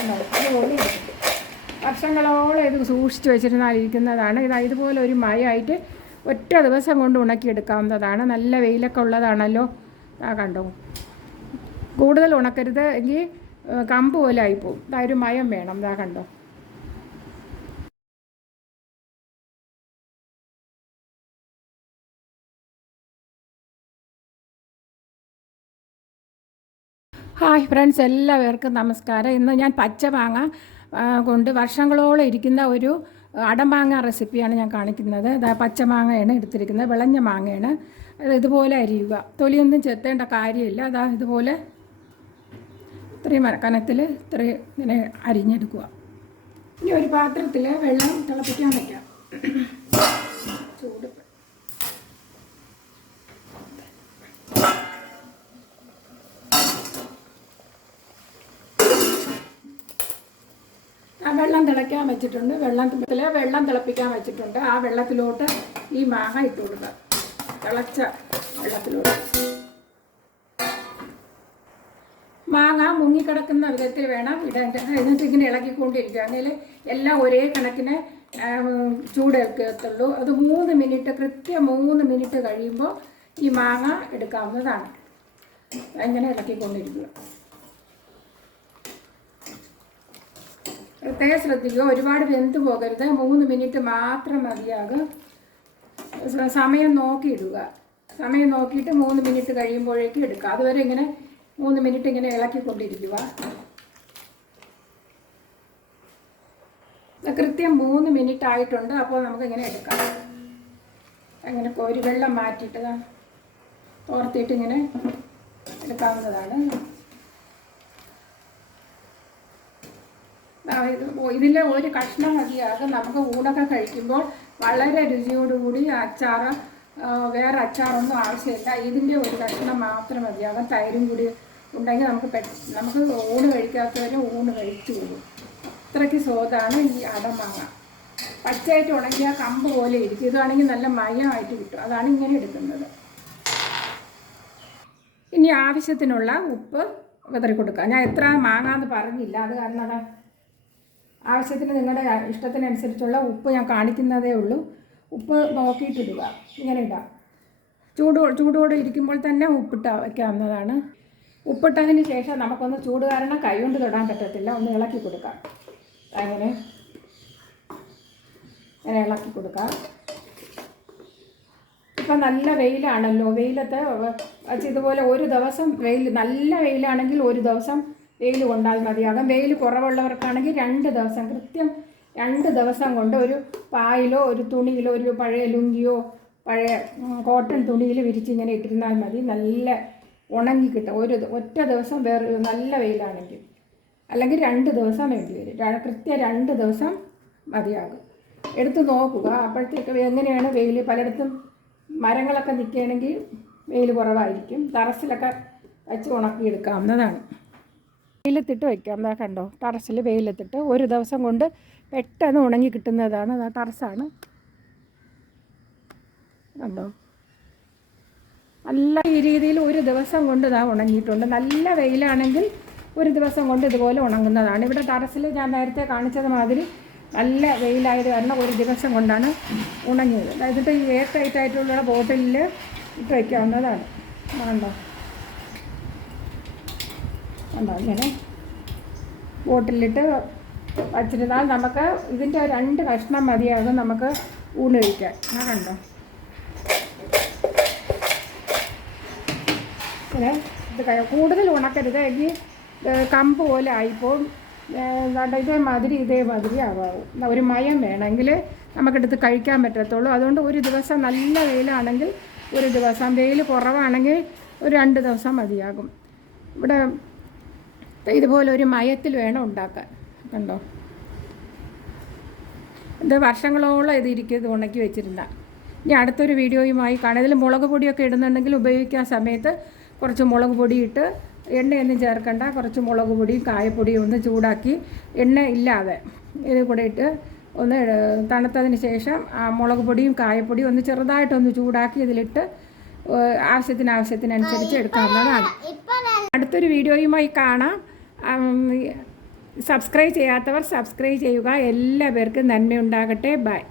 അതുപോലെ എടുക്കും. വർഷങ്ങളോളം ഇത് സൂക്ഷിച്ച് വെച്ചിരുന്നാലിരിക്കുന്നതാണ്. ഇതുപോലെ ഒരു മയമായിട്ട് ഒറ്റ ദിവസം കൊണ്ട് ഉണക്കിയെടുക്കാവുന്നതാണ്. നല്ല വെയിലൊക്കെ ഉള്ളതാണല്ലോ. കണ്ടോ, കൂടുതൽ ഉണക്കരുത്, എങ്കിൽ കമ്പ് പോലെ ആയിപ്പോവും. ഒരു മയം വേണം. കണ്ടോ. ഹായ് ഫ്രണ്ട്സ്, എല്ലാവർക്കും നമസ്കാരം. ഇന്ന് ഞാൻ പച്ചമാങ്ങ കൊണ്ട് വർഷങ്ങളോളം ഇരിക്കുന്ന ഒരു അടമാങ്ങ റെസിപ്പിയാണ് ഞാൻ കാണിക്കുന്നത്. പച്ചമാങ്ങയാണ് എടുത്തിരിക്കുന്നത്, വിളഞ്ഞ മാങ്ങയാണ്. ഇതുപോലെ അരിയുക, തൊലിയൊന്നും ചെത്തേണ്ട കാര്യമില്ല. ഇതുപോലെ ഇത്രയും കനത്തിൽ ഇത്രയും ഇങ്ങനെ അരിഞ്ഞെടുക്കുക. ഇനി ഒരു പാത്രത്തിൽ വെള്ളം തിളപ്പിക്കാൻ വയ്ക്കാം. ചൂട് വെള്ളം തിളയ്ക്കാൻ വെച്ചിട്ടുണ്ട്. വെള്ളം തിളപ്പിക്കാൻ വെച്ചിട്ടുണ്ട്. ആ വെള്ളത്തിലോട്ട് ഈ മാങ്ങ ഇട്ട് കൊടുക്കുക. തിളച്ച വെള്ളത്തിലോട്ട് മാങ്ങ മുങ്ങിക്കിടക്കുന്ന വിധത്തിൽ വേണം ഇടേണ്ടത്. എന്നിട്ട് ഇങ്ങനെ ഇളക്കിക്കൊണ്ടിരിക്കുക. അതിൽ എല്ലാം ഒരേ കണക്കിന് ചൂടേൽക്കത്തുള്ളൂ. അത് 3 മിനിറ്റ്, കൃത്യം 3 മിനിറ്റ് കഴിയുമ്പോൾ ഈ മാങ്ങ എടുക്കാവുന്നതാണ്. ഇങ്ങനെ ഇളക്കിക്കൊണ്ടിരിക്കുക. പ്രത്യേകം ശ്രദ്ധിക്കുക, ഒരുപാട് വെന്ത് പോകരുത്. 3 മിനിറ്റ് മാത്രം മതിയാകും. സമയം നോക്കിയിടുക. സമയം നോക്കിയിട്ട് 3 മിനിറ്റ് കഴിയുമ്പോഴേക്കും എടുക്കുക. അതുവരെ ഇങ്ങനെ 3 മിനിറ്റ് ഇങ്ങനെ ഇളക്കിക്കൊണ്ടിരിക്കുക. കൃത്യം 3 മിനിറ്റ് ആയിട്ടുണ്ട്. അപ്പോൾ നമുക്കിങ്ങനെ എടുക്കാം. അങ്ങനെ ഒരു വെള്ളം മാറ്റിയിട്ട് തോർത്തിയിട്ട് ഇങ്ങനെ എടുക്കാവുന്നതാണ്. ഇതിൽ ഒരു കഷ്ണം മതിയാകും. നമുക്ക് ഊണൊക്കെ കഴിക്കുമ്പോൾ വളരെ രുചിയോടുകൂടി അച്ചാറ്, വേറെ അച്ചാറൊന്നും ആവശ്യമില്ല. ഇതിൻ്റെ ഒരു കഷ്ണം മാത്രം മതിയാകും. തൈരും കൂടി ഉണ്ടെങ്കിൽ നമുക്ക് ഊണ് കഴിക്കാത്തവരും ഊണ് കഴിച്ചു പോകും. അത്രയ്ക്ക് സ്വാദാണ് ഈ അടമാങ്ങ. പച്ചയായിട്ട് ഉണങ്ങിയ കമ്പ് പോലെ ഇരിക്കും. ഇതാണെങ്കിൽ നല്ല മയമായിട്ട് കിട്ടും. അതാണ് ഇങ്ങനെ എടുക്കുന്നത്. ഇനി ആവശ്യത്തിനുള്ള ഉപ്പ് വിതറി കൊടുക്കുക. ഞാൻ എത്ര മാങ്ങാന്ന് പറഞ്ഞില്ല, അത് കാരണം ആവശ്യത്തിന് നിങ്ങളുടെ ഇഷ്ടത്തിനനുസരിച്ചുള്ള ഉപ്പ് ഞാൻ കാണിക്കുന്നതേ ഉള്ളൂ. ഉപ്പ് നോക്കിയിട്ടിടുക. ഇങ്ങനെ ഇടാം. ചൂടോടെ ഇരിക്കുമ്പോൾ തന്നെ ഉപ്പിട്ട് വയ്ക്കാവുന്നതാണ്. ഉപ്പിട്ടതിന് ശേഷം നമുക്കൊന്ന് ചൂട് കാരണം കൈ കൊണ്ട് തൊടാൻ പറ്റത്തില്ല. ഒന്ന് ഇളക്കി കൊടുക്കാം. അങ്ങനെ ഇളക്കി കൊടുക്കാം. ഇപ്പം നല്ല വെയിലാണല്ലോ. വെയിലത്ത് ഇതുപോലെ ഒരു ദിവസം നല്ല വെയിലാണെങ്കിൽ ഒരു ദിവസം വെയിൽ കൊണ്ടാൽ മതിയാകും. വെയിൽ കുറവുള്ളവർക്കാണെങ്കിൽ 2 ദിവസം, കൃത്യം 2 ദിവസം കൊണ്ട് ഒരു പായിലോ ഒരു തുണിയിലോ, ഒരു പഴയ ലുങ്കിയോ പഴയ കോട്ടൺ തുണിയിൽ വിരിച്ചിങ്ങനെ ഇട്ടിരുന്നാൽ മതി. നല്ല ഉണങ്ങി കിട്ടും. ഒറ്റ ദിവസം വേറെ നല്ല വെയിലാണെങ്കിൽ. അല്ലെങ്കിൽ 2 ദിവസം വേണ്ടി വരും. കൃത്യം 2 ദിവസം മതിയാകും. എടുത്ത് നോക്കുക. അപ്പോഴത്തേക്ക് എങ്ങനെയാണ് വെയിൽ. പലയിടത്തും മരങ്ങളൊക്കെ നിൽക്കുകയാണെങ്കിൽ വെയിൽ കുറവായിരിക്കും. ടെറസിലൊക്കെ വെച്ച് ഉണക്കിയെടുക്കാവുന്നതാണ്. വെയിലത്തിട്ട് വയ്ക്കാം. കണ്ടോ, ടെറസിൽ വെയിലത്തിട്ട് ഒരു ദിവസം കൊണ്ട് പെട്ടെന്ന് ഉണങ്ങി കിട്ടുന്നതാണ്. ടെറസാണ്. കണ്ടോ, നല്ല ഈ രീതിയിൽ ഒരു ദിവസം കൊണ്ട് ഉണങ്ങിയിട്ടുണ്ട്. നല്ല വെയിലാണെങ്കിൽ ഒരു ദിവസം കൊണ്ട് ഇതുപോലെ ഉണങ്ങുന്നതാണ്. ഇവിടെ ടെറസിൽ ഞാൻ നേരത്തെ കാണിച്ചത് മാതിരി നല്ല വെയിലായത് കാരണം ഒരു ദിവസം കൊണ്ടാണ് ഉണങ്ങിയത്. എന്നിട്ട് ഈ എയർ ടൈറ്റായിട്ടുള്ള ബോട്ടിലിൽ ഇട്ട് വയ്ക്കാവുന്നതാണ്. കണ്ടോ കണ്ടോ, ഇങ്ങനെ ബോട്ടിലിട്ട് വച്ചിരുന്നാൽ നമുക്ക് ഇതിൻ്റെ 2 കഷ്ണം മതിയാകും നമുക്ക് ഊണ് കഴിക്കാൻ. കണ്ടോ, പിന്നെ ഇത് കൂടുതൽ ഉണക്കരുത്, എങ്കിൽ കമ്പ് പോലെ ആയിപ്പോൾ. ഇതേമാതിരി ആവാവും. ഒരു മയം വേണമെങ്കിൽ നമുക്കെടുത്ത് കഴിക്കാൻ പറ്റത്തുള്ളൂ. അതുകൊണ്ട് ഒരു ദിവസം നല്ല വെയിലാണെങ്കിൽ ഒരു ദിവസം, വെയിൽ കുറവാണെങ്കിൽ ഒരു 2 ദിവസം മതിയാകും. ഇവിടെ ഇതുപോലെ ഒരു മയത്തിൽ വേണം ഉണ്ടാക്കാൻ. കണ്ടോ, ഇത് വർഷങ്ങളോളം ഇത് ഉണക്കി വെച്ചിരുന്ന. ഇനി അടുത്തൊരു വീഡിയോയുമായി കാണാം. ഇതിൽ മുളക് പൊടിയൊക്കെ ഇടുന്നുണ്ടെങ്കിൽ ഉപയോഗിക്കാൻ സമയത്ത് കുറച്ച് മുളക് പൊടി ഇട്ട്, എണ്ണയൊന്നും ചേർക്കണ്ട, കുറച്ച് മുളക് പൊടിയും കായപ്പൊടിയും ഒന്ന് ചൂടാക്കി, എണ്ണ ഇല്ലാതെ ഇത് കൂടെ ഇട്ട് ഒന്ന് തണുത്തതിന് ശേഷം ആ മുളക് പൊടിയും കായപ്പൊടിയും ഒന്ന് ചെറുതായിട്ടൊന്ന് ചൂടാക്കി ഇതിലിട്ട് ആവശ്യത്തിനനുസരിച്ച് എടുക്കാവുന്നതാണ്. അടുത്തൊരു വീഡിയോയുമായി കാണാം. സബ്സ്ക്രൈബ് ചെയ്യാത്തവർ സബ്സ്ക്രൈബ് ചെയ്യുക. എല്ലാ പേർക്കും നന്മയുണ്ടാകട്ടെ. ബൈ.